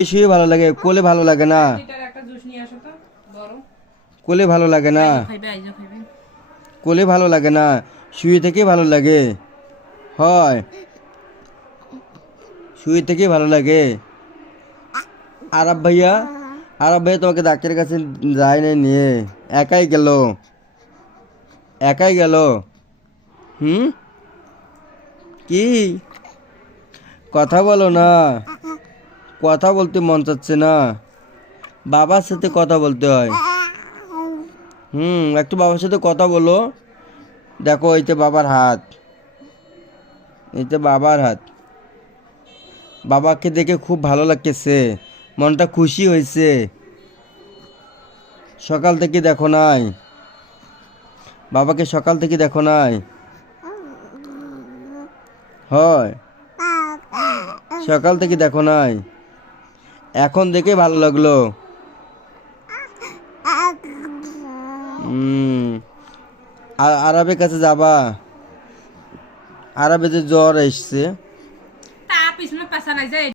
শুয়ে ভালো লাগে, কোলে ভালো লাগে না। কোলে ভালো লাগে না, কোলে ভালো লাগে না, শুয়ে থেকে ভালো লাগে। হয়, শুয়ে থেকে ভালো লাগে। আরব ভাইয়া, আরব ভাইয়া তোমাকে ডাক্তারের কাছে যায় না নিয়ে, একাই গেল, একাই গেল। হুম, কি কথা বলো না, কথা বলতে মন চাচ্ছে না, বাবার সাথে কথা বলতে হয়। একটু বাবার সাথে কথা বলো। দেখো এইতে বাবার হাত, এইতে বাবার হাত। বাবাকে দেখে খুব ভালো লাগতেছে, মনটা খুশি হয়েছে। সকাল থেকে দেখো নাই, বাবাকে সকাল থেকে দেখো নাই। হয়, সকাল থেকে দেখো নাই, এখন দেখে ভালো লাগলো। আরবের কাছে যাবা, আরবে যে জ্বর এসছে।